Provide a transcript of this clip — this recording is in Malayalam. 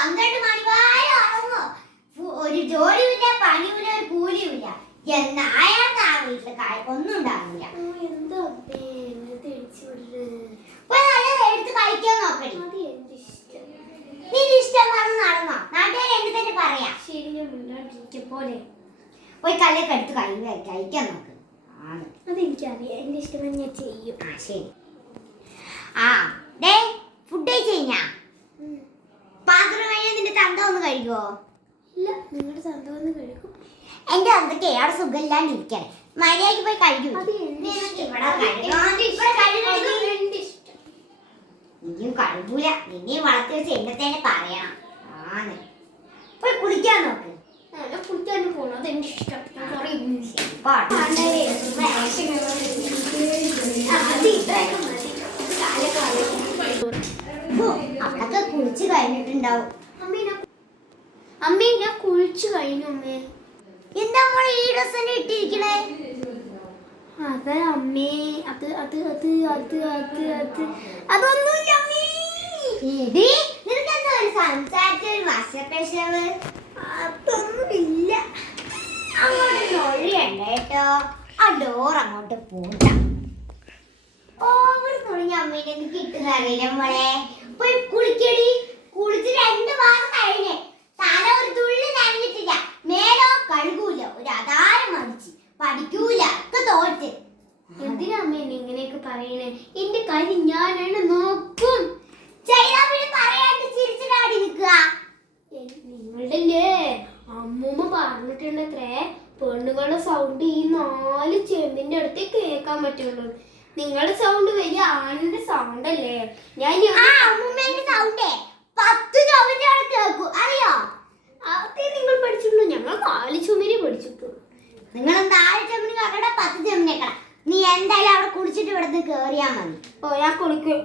12 മണി വരെ ഉറങ്ങോ? ഒരു ജോലിയില്ല, പണിയില്ല, ഒരു കൂലിയില്ല. അയാൾക്ക് ആ വീട്ടിൽ ഒന്നും ഉണ്ടാവില്ല. എന്താ എടുത്ത് കഴിക്കാൻ നോക്കണേ. നിന്റെ ഇഷ്ടം പറഞ്ഞ് നടന്നോ? നാട്ടുകാർ എന്ത് തന്നെ പറയാം. ശരി, ഞാൻ മുന്നോട്ടിരിക്കെ പോലെ പോയി കല്ലൊക്കെ എടുത്ത് കഴിക്കാൻ നോക്ക്. അതെനിക്കറിയാം, എന്റെ ഇഷ്ടം ഞാൻ ചെയ്യും. ശരി. ഫുഡ് കഴിച്ചു കഴിഞ്ഞാ പാത്രം കഴിഞ്ഞാൽ നിന്റെ തന്ത ഒന്ന് കഴിക്കുവോ? ഇല്ല, നിങ്ങളുടെ തന്ത വന്ന് കഴിക്കും. എന്റെ തന്തക്ക് അവിടെ സുഖമില്ലാണ്ടിരിക്കണേ. മര്യാദക്ക് പോയി കഴിക്കും. നീയും കഴിക്കൂല. നിന്നെയും വളർത്തി വെച്ച് എന്നെ തന്നെ പറയണം. പോയി കുളിക്കാൻ നോക്ക്. കുളിക്കാൻ പോകണം, അതെന്റെ ഇഷ്ടം. അവിടൊക്കെ കുളിച്ച് കഴിഞ്ഞിട്ടുണ്ടാവും. അമ്മേ, ഞാൻ കുളിച്ചു കഴിഞ്ഞു. അമ്മേ, എന്താ മോളെ ഈ ഡ്രസ് തന്നെ ഇട്ടിരിക്കണേ? അത് അമ്മേ, അത് അത് അത് അത് അത് അത് അതൊന്നുമില്ല അമ്മേ. നിനക്കെന്താ ഒരു സംസാരിച്ചൊരു വശപ്രശവ്? അതൊന്നുമില്ല. അങ്ങോട്ട് നൊഴിയണ്ട കേട്ടോ. ആ ഡോർ അങ്ങോട്ട് പോണ്ട. ഓവർ തുണിഞ്ഞ അമ്മേനെ എനിക്ക് കിട്ടുന്ന അറിയില്ല മോളെ. പോയി കുളിക്കടി. കുളിച്ച് 2 മാസം കഴിഞ്ഞേ. തല ഒരു തുള്ളി നനഞ്ഞിട്ടില്ല. മേലോ കഴുകൂല. ഒരു ആധാരം മടിച്ച് പഠിക്കൂല. ഒക്കെ തോറ്റ്. എന്തിനാ അമ്മേ ഇങ്ങനെയൊക്കെ പറയണേ? എന്റെ കാര്യം ഞാനാണ് നോക്കും. ചെയ്താ പിന്നെ പറയാണ്ട് ചിരിച്ചിട്ടാടി നിൽക്കുക. നിങ്ങളുടെ അമ്മൂമ്മ പറഞ്ഞിട്ടുണ്ടത്രേ, പെണ്ണുങ്ങളുടെ സൗണ്ട് ഈ 4 ചെമ്പിന്റെ അടുത്തേ കേൾക്കാൻ പറ്റുള്ളൂ. നിങ്ങളുടെ സൗണ്ട് വലിയ ആണിന്റെ സൗണ്ട് അല്ലേ? ഞാൻ അമ്മൂമ്മേന്റെ സൗണ്ടേ 10 ചുമരിന്റെ അവിടെ കേൾക്കും. അറിയോ? അതൊക്കെ നിങ്ങൾ പഠിച്ചിട്ടുള്ളൂ. ഞങ്ങൾ 4 ചുമരി പഠിച്ചിട്ടുള്ളൂ. നിങ്ങൾ 4 ചുമരി കേൾക്കട്ടെ, 10 ചുമരി കേൾക്കണം. നീ എന്തായാലും അവിടെ കുളിച്ചിട്ട് ഇവിടുന്ന് കേറിയാ മതി. ഞാൻ കുളിക്കും.